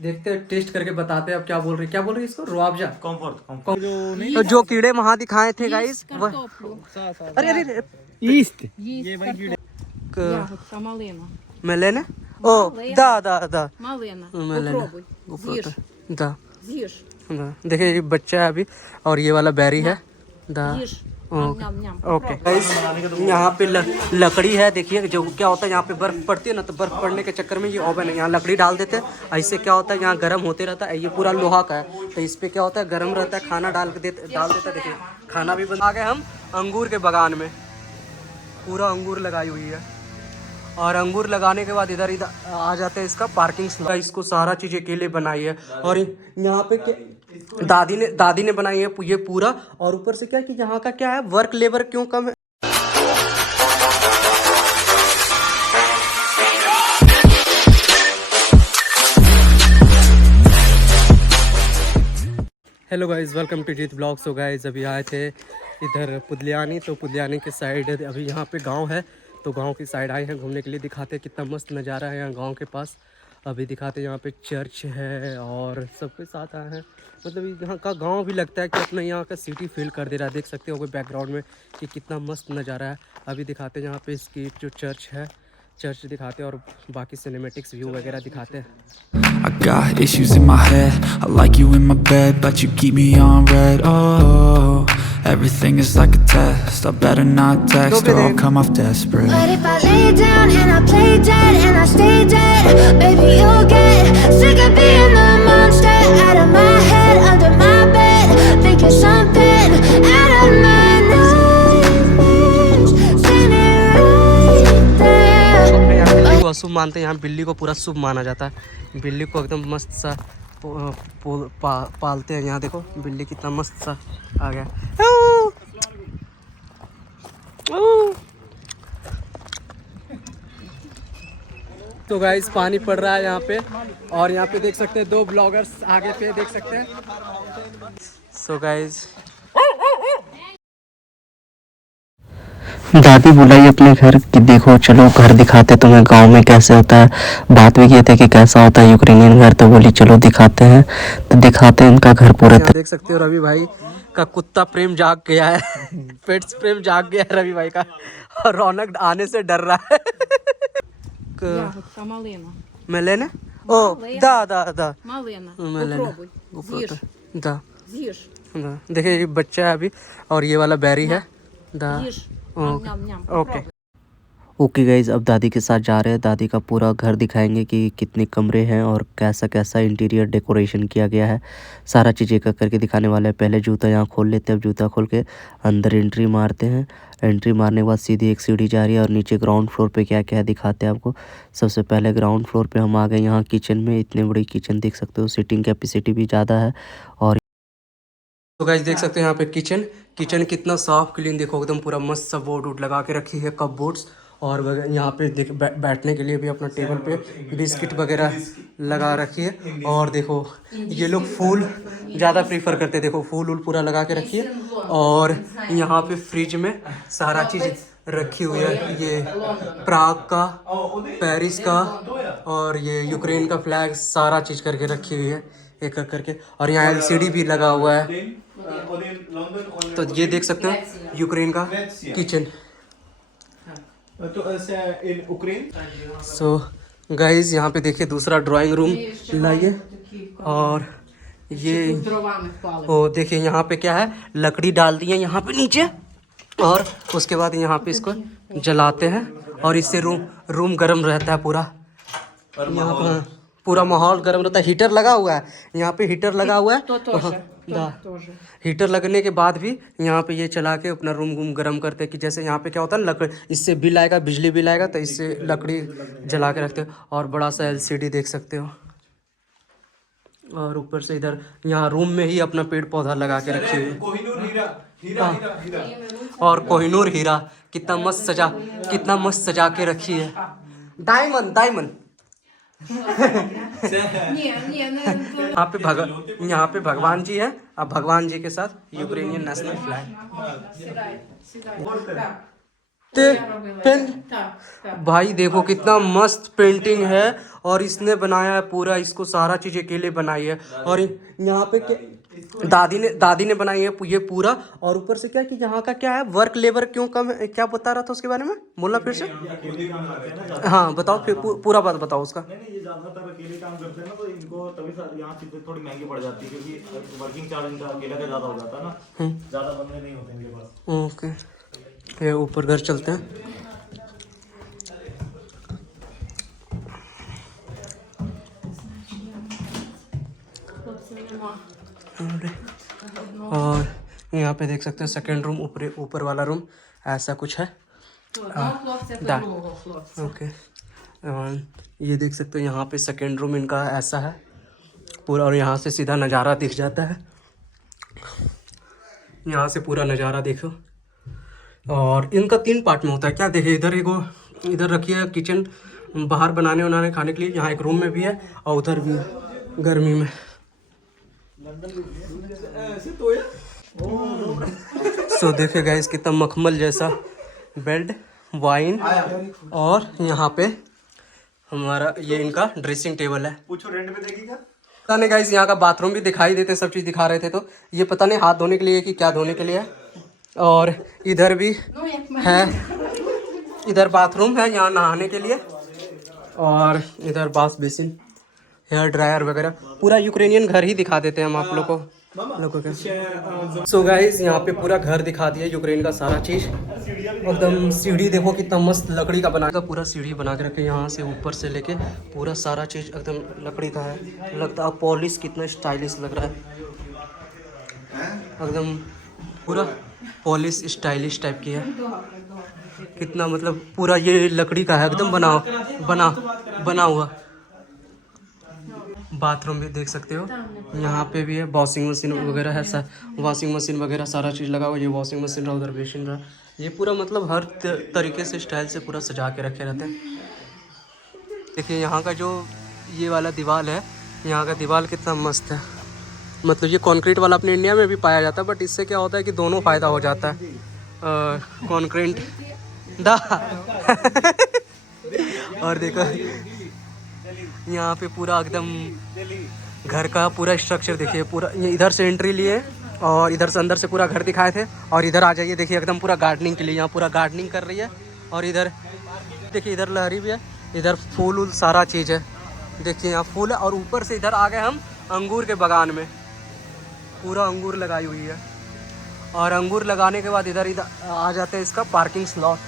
देखते हैं, टेस्ट करके बताते हैं अब क्या बोल रहे हैं। क्या बोल रहे हैं इसको? रुआबजा कम्फर्ट तो जो कीड़े वहाँ दिखाए थे गाइस वह अरे अरे ईस्ट Ягодка малина. मेलेना ओ दा Малина. मेलेना Попробуй. З'їж. दा З'їж. देखिए ये बच्चा है अभी और ये वाला बैरी है दा З'їж. ओके Ням-ням. ओके गाइस यहाँ पे लकड़ी है। देखिए जो क्या होता है यहाँ पे बर्फ पड़ती है ना, तो बर्फ पड़ने के चक्कर में ये ओवन है, यहाँ लकड़ी डाल देते हैं। ऐसे क्या होता है यहाँ गर्म होते रहता है। ये पूरा लोहा का है तो इस पे क्या होता है गर्म रहता है, खाना डाल देता है। देखिए खाना भी बना गए हम अंगूर के बागान में, पूरा अंगूर लगाई हुई है। और अंगूर लगाने के बाद इधर आ जाते हैं इसका पार्किंग स्लॉट। इसको सारा चीज़ अकेले बनाई है और यहाँ पे दादी ने बनाई है ये पूरा। और ऊपर से क्या कि यहाँ का क्या है वर्क लेबर क्यों कम है। Hello guys, welcome to Jeet blog. So guys अभी आए थे इधर पुदलियानी, तो पुदलियानी के साइड अभी यहाँ पे गांव है, तो गांव की साइड आए हैं घूमने के लिए। दिखाते हैं कितना मस्त नज़ारा है यहाँ गांव के पास। अभी दिखाते हैं यहाँ पे चर्च है और सबके साथ आए हैं। मतलब यहाँ का गांव भी लगता है कि अपना यहाँ का सिटी फील कर दे रहा है। देख सकते हो बैकग्राउंड में कि कितना मस्त नज़ारा है। अभी दिखाते हैं यहाँ पे इसकी जो चर्च है, चर्च दिखाते हैं और बाकी सिनेमेटिक्स व्यू वगैरह दिखाते हैं। I got issues in my head. I like you in my bed, but you keep me on red. Oh, everything is like a test. I better not text or I'll come off desperate. But if I lay down and I play dead and I stay dead, baby you'll get sick of being the monster out of my head, under my bed, thinking something out of my nightmares, standing right there. अशुभ मानते हैं, यहाँ बिल्ली को पूरा शुभ माना जाता है। बिल्ली को एकदम मस्त सा पालते हैं। यहाँ देखो बिल्ली कितना मस्त सा आ गया। तो गाइस पानी पड़ रहा है यहाँ पे और यहाँ पे देख सकते हैं दो ब्लॉगर्स आगे पे देख सकते हैं। सो गाइस दादी बुलाई अपने घर कि देखो चलो घर दिखाते तुम्हें गांव में कैसे होता है। बात भी किए थे कि कैसा होता है यूक्रेनियन घर, तो बोली चलो दिखाते हैं। तो दिखाते हैं उनका घर पूरा। देख सकते हो रवि भाई का कुत्ता प्रेम जाग गया है। पेट्स प्रेम जाग गया है रवि भाई का और रौनक आने से डर रहा है। Ягодка малина. मेलेना ओ दा Малина. मेलेना Попробуй. З'їж. दा З'їж. देखिए ये बच्चा है अभी और ये वाला बैरी है दा З'їж. Ням-ням. ओके ओके गाइज अब दादी के साथ जा रहे हैं। दादी का पूरा घर दिखाएंगे कि कितने कमरे हैं और कैसा कैसा इंटीरियर डेकोरेशन किया गया है। सारा चीज़ एक करके दिखाने वाले हैं। पहले जूता यहाँ खोल लेते हैं, अब जूता खोल के अंदर एंट्री मारते हैं। एंट्री मारने के बाद सीधी एक सीढ़ी जा रही है और नीचे ग्राउंड फ्लोर पे क्या क्या है दिखाते हैं आपको। सबसे पहले ग्राउंड फ्लोर पे हम आ गए यहाँ किचन में। इतनी बड़ी किचन देख सकते हो, सीटिंग कैपेसिटी भी ज़्यादा है। और तो गाइस देख सकते हैं यहाँ पे किचन कितना साफ क्लीन, देखो एकदम पूरा मस्त सा बोर्ड वोर्ड लगा के रखी है, कप बोर्ड्स। और यहाँ पे देख बैठने के लिए भी अपना टेबल पे बिस्किट वगैरह लगा रखी है। और देखो ये लोग फूल ज़्यादा प्रीफर करते हैं, देखो फूल पूरा लगा के रखी है। और यहाँ पे फ्रिज में सारा चीज़ रखी हुई है, ये प्राग का, पेरिस का और ये यूक्रेन का फ्लैग सारा चीज़ करके रखी हुई है एक करके। और यहाँ एलसीडी भी लगा हुआ है। तो ये देख सकते हो यूक्रेन का किचन। सो गाइज यहाँ पे देखिए दूसरा ड्राइंग रूम लाइए। और ये ओ देखिए यहाँ पे क्या है, लकड़ी डाल दी है यहाँ पे नीचे और उसके बाद यहाँ पे इसको जलाते हैं और इससे रूम गर्म रहता है पूरा। यहाँ पे पूरा माहौल गर्म रहता है। हीटर लगा हुआ है यहाँ पे, हीटर लगा हुआ है। हीटर लगने के बाद भी यहाँ पे ये चला के अपना रूम गर्म करते हैं। कि जैसे यहाँ पे क्या होता है लकड़ी, इससे बिल आएगा, बिजली बिल आएगा, तो इससे लकड़ी जला के रखते हो। और बड़ा सा एलसीडी देख सकते हो। और ऊपर से इधर यहाँ रूम में ही अपना पेड़ पौधा लगा के रखे हुए। और कोहिनूर हीरा कितना मस्त सजा के रखी है। डायमंड यहाँ पे भगवान जी है। अब भगवान जी के साथ यूक्रेनियन नेशनल फ्लैग। Так, так. भाई देखो कितना मस्त पेंटिंग है और इसने बनाया है पूरा, इसको सारा चीज अकेले बनाई है। और यहाँ पे दादी ने बनाई है ये पूरा। और ऊपर से क्या कि यहाँ का क्या है, वर्क लेबर क्यों कम है, क्या बता रहा था उसके बारे में, बोलना फिर से। हाँ बताओ फिर पूरा बात बताओ उसका। नहीं ये ज्यादातर अकेले काम करते हैं ना, तो इनको तभी यहाँ चीजें थोड़ी महंगी पड़ जाती है, क्योंकि वर्किंग चार्ज इनका अकेला का ज्यादा हो जाता है ना, ज्यादा बंदे नहीं होते इनके पास। ओके ये ऊपर घर चलते हैं। और यहाँ पे देख सकते हैं सेकंड रूम, ऊपर वाला रूम ऐसा कुछ है। ओके ये देख सकते हो यहाँ पे सेकंड रूम इनका ऐसा है पूरा, और यहाँ से सीधा नज़ारा दिख जाता है, यहाँ से पूरा नज़ारा देखो। और इनका 3 पार्ट में होता है क्या, देखिए इधर रखी है किचन बाहर बनाने खाने के लिए, यहाँ एक रूम में भी है और उधर भी गर्मी में। सो देखिए गाइस कितना मखमल जैसा बेड, वाइन, और यहाँ पे हमारा ये इनका ड्रेसिंग टेबल है। पूछो रेंट पे देगी क्या? पता नहीं गाइस यहाँ का बाथरूम भी दिखाई देते, सब चीज़ दिखा रहे थे, तो ये पता नहीं हाथ धोने के लिए कि क्या धोने के लिए है। और इधर भी है, इधर बाथरूम है यहाँ नहाने के लिए, और इधर वॉश बेसिन, हेयर ड्रायर वगैरह, पूरा यूक्रेनियन घर ही दिखा देते हैं हम आप लोगों के। सो गाइस यहाँ पे पूरा घर दिखा दिया यूक्रेन का सारा चीज़। एकदम सीढ़ी देखो कितना मस्त लकड़ी का बना का पूरा सीढ़ी बना के रखे, यहाँ से ऊपर से लेके पूरा सारा चीज़ एकदम लकड़ी का है। लगता है पॉलिश कितना स्टाइलिश लग रहा है, एकदम पूरा पॉलिश स्टाइलिश टाइप की है। कितना मतलब पूरा ये लकड़ी का है एकदम बना हुआ। बाथरूम भी देख सकते हो, यहाँ पे भी है वॉशिंग मशीन वगैरह है, वॉशिंग मशीन वगैरह सारा चीज़ लगा हुआ। ये वॉशिंग मशीन रहा, उधर बेसिन रहा, ये पूरा मतलब हर तरीके से स्टाइल से पूरा सजा के रखे रहते हैं। देखिए यहाँ का जो ये वाला दीवार है, यहाँ का दीवार कितना मस्त है। मतलब ये कंक्रीट वाला अपने इंडिया में भी पाया जाता है, बट इससे क्या होता है कि दोनों फ़ायदा हो जाता है। कंक्रीट और देखो यहाँ पे पूरा एकदम घर का पूरा स्ट्रक्चर देखिए, पूरा ये इधर से एंट्री लिए और इधर से अंदर से पूरा घर दिखाए थे, और इधर आ जाइए देखिए एकदम पूरा गार्डनिंग के लिए, यहाँ पूरा गार्डनिंग कर रही है। और इधर देखिए इधर लहरी भी है, इधर फूल सारा चीज़ है, देखिए यहाँ फूल है। और ऊपर से इधर आ गए हम अंगूर के बागान में, पूरा अंगूर लगाई हुई है। और अंगूर लगाने के बाद इधर आ जाते हैं इसका पार्किंग स्लॉट।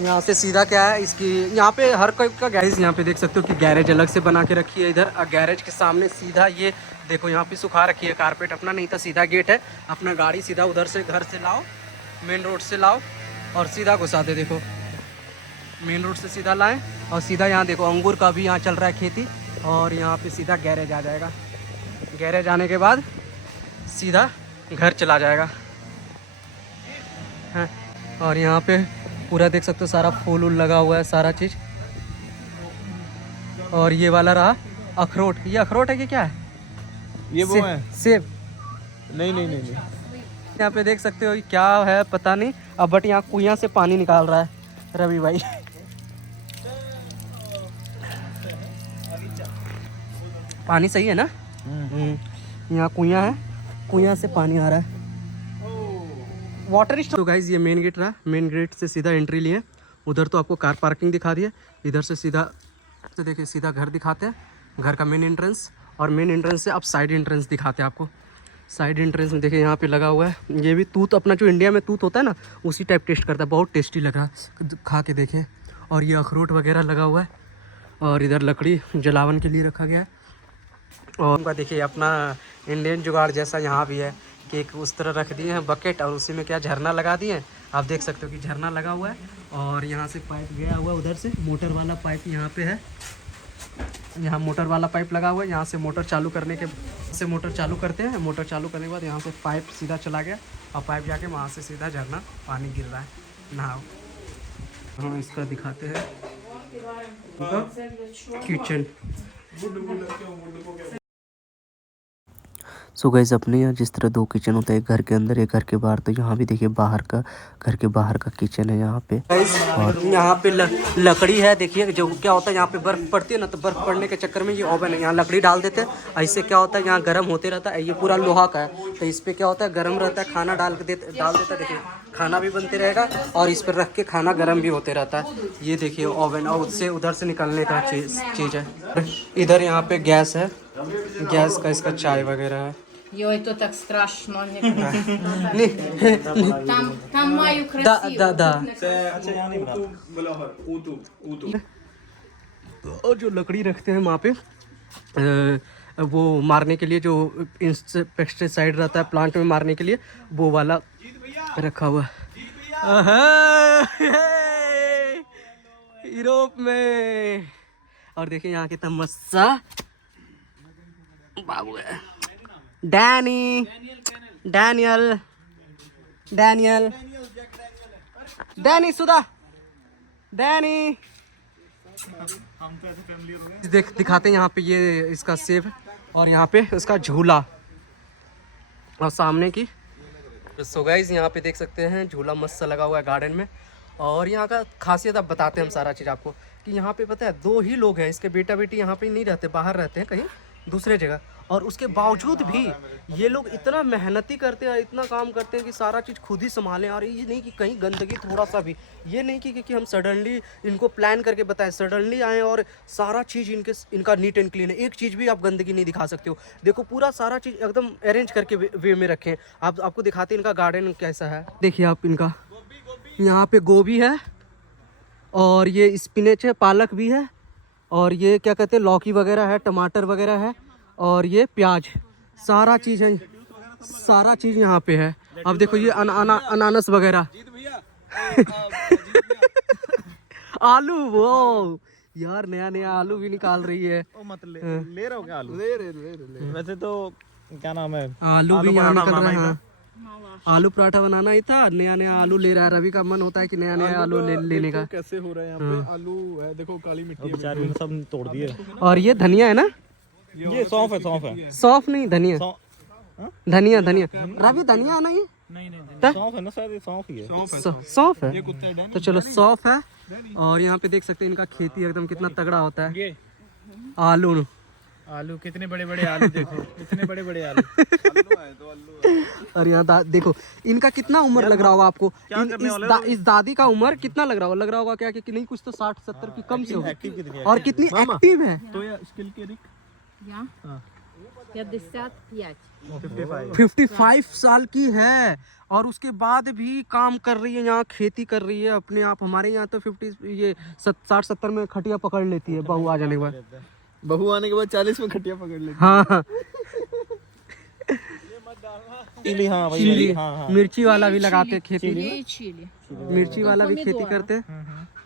यहाँ से सीधा क्या है इसकी, यहाँ पे हर कोई का गैरेज, यहाँ पे देख सकते हो कि गैरेज अलग से बना के रखी है इधर। गैरेज के सामने सीधा ये देखो यहाँ पे सुखा रखी है कारपेट अपना, नहीं तो सीधा गेट है अपना। गाड़ी सीधा उधर से घर से लाओ, मेन रोड से लाओ और सीधा घुसा दे। देखो मेन रोड से सीधा लाएं और सीधा यहाँ देखो अंगूर का भी यहाँ चल रहा है खेती, और यहाँ पे सीधा गैरेज आ जाएगा। गैरेज आने के बाद सीधा घर चला जाएगा है। और यहाँ पे पूरा देख सकते हो सारा फूल वूल लगा हुआ है सारा चीज़। और ये वाला रहा अखरोट, ये अखरोट है कि क्या है, ये वो है सेब? नहीं। यहाँ पे देख सकते हो क्या है पता नहीं अब, बट यहाँ कुइयाँ से पानी निकाल रहा है रवि भाई। पानी सही है ना? यहाँ कुइयाँ है, कुइयाँ से पानी आ रहा है, वाटर स्टोर। तो गाइज ये मेन गेट रहा, मेन गेट से सीधा एंट्री लिए, उधर तो आपको कार पार्किंग दिखा दिया, इधर से सीधा तो देखिए सीधा घर दिखाते हैं, घर का मेन एंट्रेंस। और मेन एंट्रेंस से अब साइड एंट्रेंस दिखाते हैं आपको। साइड एंट्रेंस में देखिए यहाँ पे लगा हुआ है, ये भी तूत अपना जो इंडिया में तूत होता है ना उसी टाइप टेस्ट करता है, बहुत टेस्टी लग रहा है, खा के देखें। और ये अखरोट वगैरह लगा हुआ है, और इधर लकड़ी जलावन के लिए रखा गया है। और उनका देखिए अपना इंडियन जुगाड़ जैसा यहाँ भी है कि एक उस तरह रख दिए हैं बकेट, और उसी में क्या झरना लगा दिए हैं। आप देख सकते हो कि झरना लगा हुआ है, और यहाँ से पाइप गया हुआ है, उधर से मोटर वाला पाइप यहाँ पे है, यहाँ मोटर वाला पाइप लगा हुआ है। यहाँ से मोटर चालू करने के से मोटर चालू करते हैं, मोटर चालू करने के बाद यहाँ से पाइप सीधा चला गया, और पाइप जाके वहाँ से सीधा झरना पानी गिर रहा है। नहाओ हाँ इसका दिखाते हैं किचन। सो गाइस अपने यहाँ जिस तरह 2 किचन होता है, एक घर के अंदर एक घर के बाहर, तो यहाँ भी देखिए बाहर का, घर के बाहर का किचन है यहाँ पे। और यहाँ पे लकड़ी है। देखिए जो क्या होता है, यहाँ पे बर्फ़ पड़ती है ना, तो बर्फ़ पड़ने के चक्कर में ये ओवन है, यहाँ लकड़ी डाल देते हैं। ऐसे क्या होता है, यहाँ गर्म होते रहता है। ये पूरा लोहा का है, तो इस पर क्या होता है, गर्म रहता है, खाना डाल देता है। देखिए खाना भी बनते रहेगा और इस पर रख के खाना गर्म भी होते रहता है। ये देखिए ओवन, और उससे उधर से निकलने का चीज़ है। इधर यहाँ पे गैस है, गैस का इसका चाय वगैरह है। Ой, то так страшно. नहीं Там маю да красиво. да अच्छा यहाँ नहीं बना। और जो लकड़ी रखते हैं वहाँ पे वो मारने के लिए, जो पेस्टिसाइड रहता है प्लांट में मारने के लिए, वो वाला रखा हुआ यूरोप में। और देखिए यहाँ कितना मस्सा बाबू है, डैनियल सुधा डैनी। दिखाते हैं यहाँ पे, ये इसका सेब और यहाँ पे उसका झूला और सामने की। सो गाइस यहाँ पे देख सकते हैं झूला मस्त सा लगा हुआ है गार्डन में। और यहाँ का खासियत अब बताते हैं हम सारा चीज़ आपको, कि यहाँ पे पता है 2 ही लोग हैं, इसके बेटा बेटी यहाँ पे नहीं रहते, बाहर रहते हैं कहीं दूसरे जगह। और उसके बावजूद भी ये लोग इतना मेहनती करते हैं, इतना काम करते हैं कि सारा चीज़ खुद ही संभालें। और ये नहीं कि कहीं गंदगी थोड़ा सा भी, ये नहीं कि हम सडनली इनको प्लान करके बताएं, सडनली आएँ और सारा चीज़ इनका नीट एंड क्लीन है, एक चीज़ भी आप गंदगी नहीं दिखा सकते हो। देखो पूरा सारा चीज़ एकदम अरेंज करके वे में रखें। आपको दिखाते हैं इनका गार्डन कैसा है। देखिए आप इनका, यहाँ पे गोभी है और ये स्पिनच है, पालक भी है, और ये क्या कहते हैं लौकी वगैरह है, टमाटर वगैरह है, और ये प्याज, सारा चीज़ है, सारा चीज़ यहाँ पे है। अब देखो ये अनानस वगैरह आलू, वो यार नया आलू भी निकाल रही है। ले रहे हो क्या आलू? ले। वैसे तो क्या नाम है, आलू भी यहाँ निकल रहा है। हाँ। आलू पराठा बनाना ही था, नया आलू ले रहा है। रवि का मन होता है कि नया आलू लेने का। कैसे हो रहा है यहाँ पे आलू है, देखो काली मिट्टी है। बेचारे ने सब तोड़ दिए। और ये धनिया है ना, ये सौंफ है। सौंफ नहीं, धनिया धनिया रवि धनिया है ना, ये सौंफ है ना, शायद ये सौंफ ही है। सौंफ है। तो चलो सौंफ है। और यहाँ पे देख सकते हैं इनका खेती एकदम कितना तगड़ा होता है। आलू कितने बड़े बड़े आलू, देखो इतने बड़े बड़े आलू। और यहाँ देखो इनका कितना उम्र लग रहा होगा आपको, इस दादी का उम्र कितना लग रहा होगा क्या कि नहीं, कुछ तो 60-70 की कम से होगी। और कितनी एक्टिव है। तो ये स्किल के रिक Я? 55. 55 साल की है और उसके बाद भी काम कर रही है, यहाँ खेती कर रही है अपने आप। हमारे यहाँ तो 60-70 में खटिया पकड़ लेती है बहू आ जाने के बाद। बहू आने के बाद 40 में खटिया पकड़ लेती। हाँ चिली, हाँ भाई, चिली, हाँ। मिर्ची वाला भी लगाते खेती, И чили. मिर्ची वाला भी खेती करते हैं।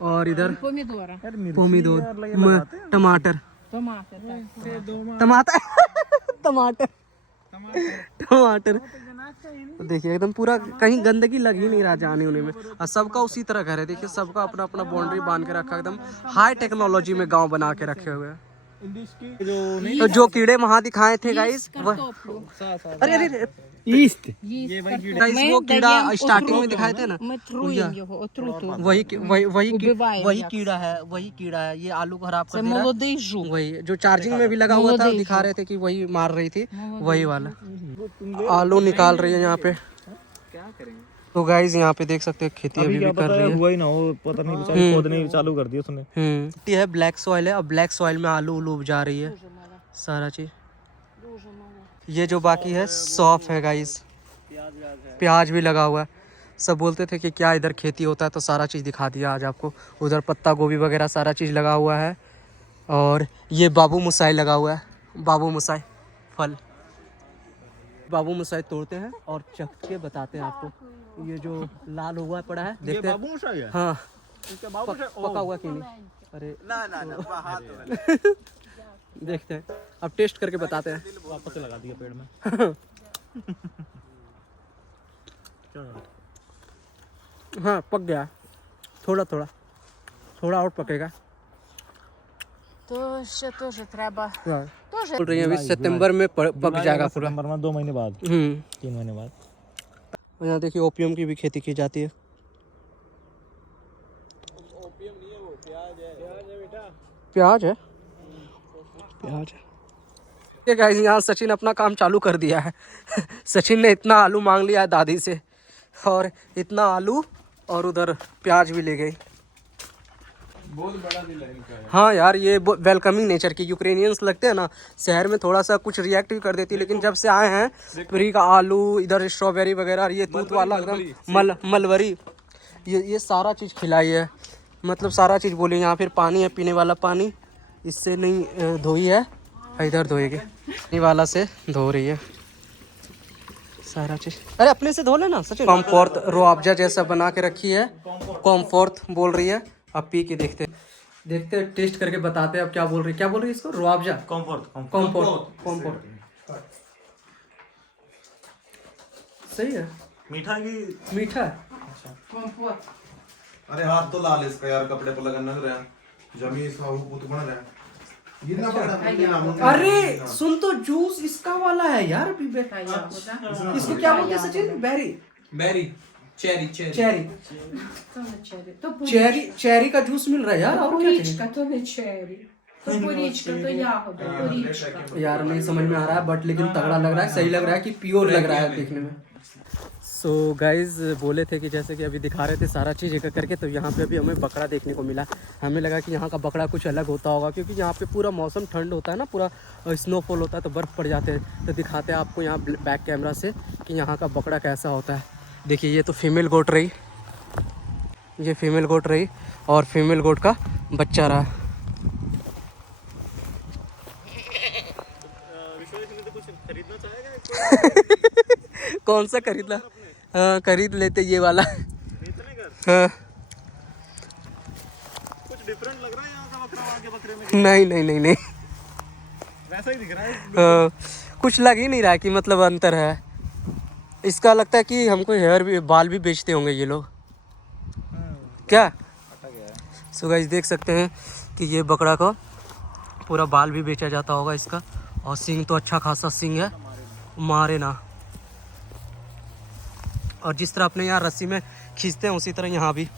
और इधर Помидора. पोमीदोर, टमाटर Томаты. Так. टमाटर देखिए एकदम पूरा कहीं गंदगी लग ही नहीं रहा जाने होने में। और सबका उसी तरह घर है, देखिए सबका अपना अपना बाउंड्री बांध के रखा, एकदम हाई टेक्नोलॉजी में गांव बना के रखे हुए हैं। तो जो कीड़े वहां दिखाए थे गाइस, Картоплю. अरे ईस्ट Есть картоплю. गाइस वो कीड़ा स्टार्टिंग में दिखाए थे ना, Мы труем его, отруту. वही Убиваем वही як. कीड़ा है। ये आलू खराब Це कर दे रहा है। молодий жук. वही जो चार्जिंग में भी लगा हुआ था, दिखा रहे थे कि वही मार रही थी, वही वाला। आलू निकाल रही है यहाँ पे। तो गाइस यहाँ पे देख सकते हैं खेती अभी भी कर रही है। हुआ ही ना हो, पता नहीं बेचारी खोदने चालू कर दिया उसने। ये है ब्लैक सॉइल है, अब ब्लैक सॉइल में आलू उलू जा रही है सारा चीज। ये जो बाकी है सौंफ है गाइस, प्याज भी लगा हुआ है। सब बोलते थे कि क्या इधर खेती होता है, तो सारा चीज़ दिखा दिया आज आपको। उधर पत्ता गोभी वगैरह सारा चीज़ लगा हुआ है। और ये बाबू मुसाई लगा हुआ है, बाबू मुसाई फल। बाबू मुसाई तोड़ते हैं और चख के बताते हैं आपको। ये जो लाल हुआ पड़ा है देखते हैं। हाँ पका हुआ कि नहीं, अरे ना देखते हैं, अब टेस्ट करके बताते हैं। वापस से लगा दिया पेड़ में। हाँ पक गया, थोड़ा और पकेगा। To ще теж треба. बोल रही है अभी सितंबर में पक जाएगा पूरा। सितंबर में 2 महीने बाद, 3 महीने बाद। और यहाँ देखिए ओपियम की भी खेती की जाती है। प्याज है, प्याज है। ये गाइस यहाँ सचिन अपना काम चालू कर दिया है। सचिन ने इतना आलू मांग लिया है दादी से, और इतना आलू और उधर प्याज भी ले गई। बहुत बड़ा दिल है इनका। हाँ यार, ये वेलकमिंग नेचर की यूक्रेनियंस लगते हैं ना, शहर में थोड़ा सा कुछ रिएक्ट भी कर देती है, लेकिन जब से आए हैं फ्री का आलू, इधर स्ट्रॉबेरी वगैरह, और ये तूत वाला एकदम मलबरी, ये सारा चीज़ खिलाई है। मतलब सारा चीज़ बोली। यहाँ फिर पानी है, पीने वाला पानी, इससे नहीं धोई है, इधर धोएगी, पानी वाला से धो रही है सारा चीज़। अरे अपने से धो लेना सचिन। कॉम्फोर्ट रुआवजा जैसा बना के रखी है, कॉम्फोर्ट बोल रही है। अब पी के देखते टेस्ट करके बताते हैं अब क्या बोल रही है इसको। रुआवजा, कॉम्फोर्ट सही है। मीठा की मीठा है। अरे हाथ तो लाल इसका यार, कपड़े पर लगन लग रहा है, जमी साहू पुत बन रहा है। गिरना पड़ा। अरे सुन तो, जूस इसका वाला है यार। इसको क्या बोलते हैं सचिन? बेरी, चेरी का जूस मिल रहा है यार। और क्या चाहिए? To не черрі. То порічка, то ягода, порічка. यार नहीं समझ में आ रहा है, बट लेकिन तगड़ा लग रहा है, सही लग रहा है कि प्योर लग रहा है देखने में। सो गाइज बोले थे कि जैसे कि अभी दिखा रहे थे सारा चीज़ एक करके, तो यहाँ पे अभी हमें बकरा देखने को मिला। हमें लगा कि यहाँ का बकरा कुछ अलग होता होगा, क्योंकि यहाँ पे पूरा मौसम ठंड होता है ना, पूरा स्नोफॉल होता है, तो बर्फ़ पड़ जाते हैं। तो दिखाते हैं आपको यहाँ बैक कैमरा से कि यहाँ का बकरा कैसा होता है। देखिए ये तो फीमेल गोट रही, ये फीमेल गोट रही, और फीमेल गोट का बच्चा रहा। कौन सा खरीदना? हाँ खरीद लेते ये वाला। हाँ कुछ डिफरेंट लग रहा है यहाँ का बकरा वहाँ के बकरे में? नहीं वैसा ही दिख रहा है। हाँ, कुछ लग ही नहीं रहा है कि मतलब अंतर है। इसका लगता है कि हमको हेयर भी, बाल भी बेचते होंगे ये लोग क्या। सो गाइस देख सकते हैं कि ये बकरा का पूरा बाल भी बेचा जाता होगा इसका, और सींग तो अच्छा खासा सींग है, मारे ना। और जिस तरह अपने यहाँ रस्सी में खींचते हैं उसी तरह यहाँ भी,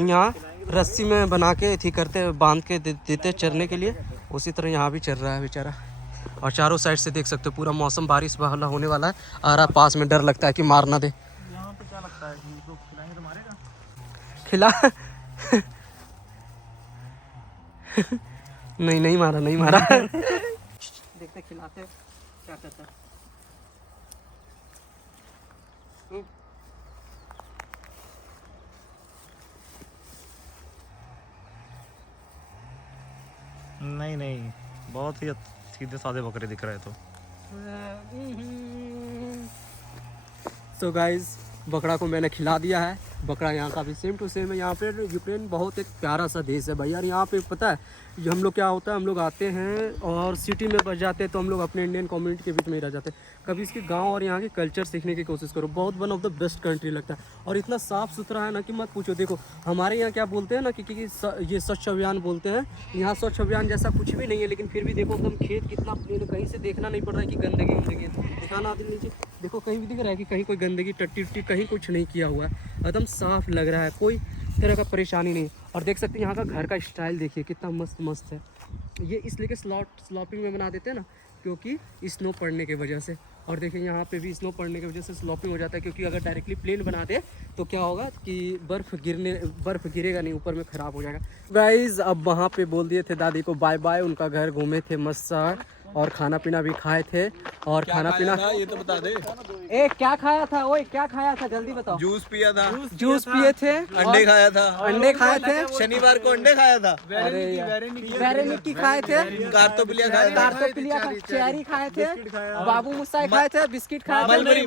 यहाँ रस्सी में बना के थी करते, बांध के देते चरने के लिए, उसी तरह यहाँ भी चर रहा है बेचारा। और चारों साइड से देख सकते हो पूरा मौसम बारिश वाला होने वाला है। आ रहा पास में, डर लगता है कि मार ना दे। यहाँ पे क्या लगता है कि इसको खिलाएंगे तो मारेगा? खिला नहीं मारा देखते खिलाते क्या करता है। नहीं, बहुत ही सीधे साधे बकरे दिख रहे तो। सो गाइज बकरा को मैंने खिला दिया है। बकरा यहाँ का भी सेम टू सेम है। यहाँ पे यूक्रेन बहुत एक प्यारा सा देश है भाई यार। यहाँ पे पता है हम लोग क्या होता है, हम लोग आते हैं और सिटी में बस जाते हैं तो हम लोग अपने इंडियन कम्युनिटी के बीच में ही रह जाते हैं। कभी इसके गांव और यहाँ के कल्चर सीखने की कोशिश करो, बहुत one of the best country लगता है। और इतना साफ़ सुथरा है ना कि मत पूछो। देखो हमारे यहाँ क्या बोलते हैं ना कि ये स्वच्छ अभियान बोलते हैं, यहाँ स्वच्छ अभियान जैसा कुछ भी नहीं है। लेकिन फिर भी देखो एकदम खेत कितना प्लेन, कहीं से देखना नहीं पड़ रहा है कि गंदगी दिखाना आदमी नीचे देखो, कहीं भी दिख रहा है कि कहीं कोई गंदगी टट्टी उट्टी कहीं कुछ नहीं किया हुआ है, एकदम साफ़ लग रहा है, कोई तरह का परेशानी नहीं। और देख सकते हैं यहाँ का घर का स्टाइल देखिए कितना मस्त है। ये इसलिए कि स्लॉपिंग में बना देते हैं ना, क्योंकि स्नो पड़ने की वजह से। और देखिए यहाँ पे भी स्नो पड़ने की वजह से स्लॉपिंग हो जाता है, क्योंकि अगर डायरेक्टली प्लेन बना दे तो क्या होगा कि बर्फ़ गिरेगा नहीं, ऊपर में ख़राब हो जाएगा। गाइज़ अब वहाँ पे बोल दिए थे दादी को बाय बाय, उनका घर घूमे थे मस्त और खाना पीना भी खाए थे। और खाना पीना ये तो बता दे। ए क्या खाया था? ओए क्या खाया था जल्दी बताओ। जूस पिया था, जूस पिए थे, अंडे खाया था, अंडे खाए थे, शनिवार को अंडे खाया था, वेरेनिकी खाए थे, कार्तोपिलिया खाया था, कार्तोपिलिया खाए, चेरी खाए थे, बाबू मुसाई खाए थे, बिस्किट खाए थे,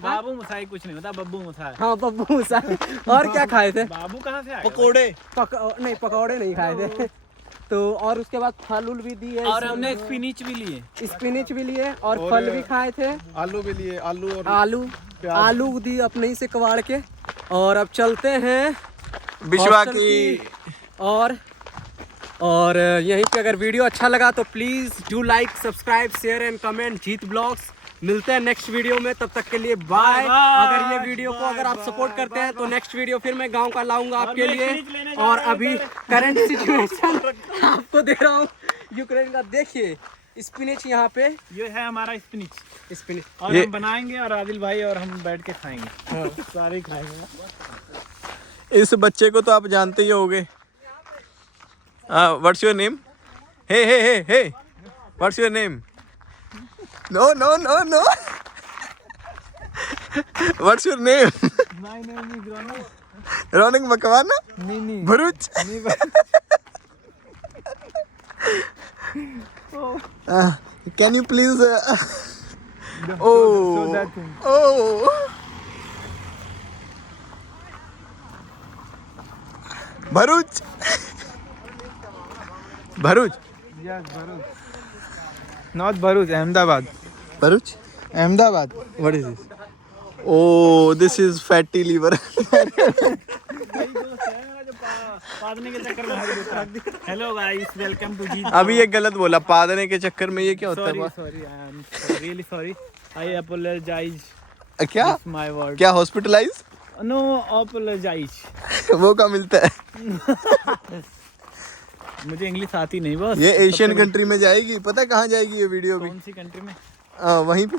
बाबू मुसाई कुछ नहीं होता, बब्बू मुसाई। हाँ बब्बू मुसाई। और क्या खाए थे? बाबू कहाँ से आए? पकोड़े नहीं पकौड़े नहीं खाए थे। तो और उसके बाद फल उल भी दिए, और हमने स्पिनिच भी लिए और फल भी खाए थे, आलू भी लिए, आलू दी अपने ही से कबाड़ के। और अब चलते हैं विश्वा हॉस्टल की और यहीं पे अगर वीडियो अच्छा लगा तो please do like subscribe share and comment Jeet blogs. मिलते हैं नेक्स्ट वीडियो में, तब तक के लिए बाय। अगर ये वीडियो को अगर आप सपोर्ट करते हैं तो नेक्स्ट वीडियो फिर मैं गांव का लाऊंगा आपके लिए। और अभी करंट सिचुएशन आपको दे रहा हूँ यूक्रेन का। देखिए स्पिनिच यहाँ पे, ये है हमारा स्पिनिच स्पिनिच और हम बनाएंगे और आदिल भाई और हम बैठ के खाएंगे। सारे ही खाएंगे। इस बच्चे को तो आप जानते ही होगे। What's your name? Hey hey hey hey what's your name? No no no no what's your name? My name is Raunak. Raunak Makwana? नहीं Bharuch? Can you please Bharuch? Bharuch? Yes Bharuch, not Bharuch, Ahmedabad. Bharuch? Ahmedabad. What is this? Oh, this is fatty liver. पादने के चक्कर में। Hello guys, welcome to Jeet. अभी ये गलत बोला, पादने के चक्कर में ये क्या होता सॉरी है? Sorry, I am really sorry, I apologize. क्या? My word. क्या हॉस्पिटलाइज? No apologize. वो क्या मिलता है? मुझे इंग्लिश आती नहीं बस। ये एशियन कंट्री में जाएगी, पता है कहाँ जाएगी ये वीडियो भी? कौन सी कंट्री में? वहीं पे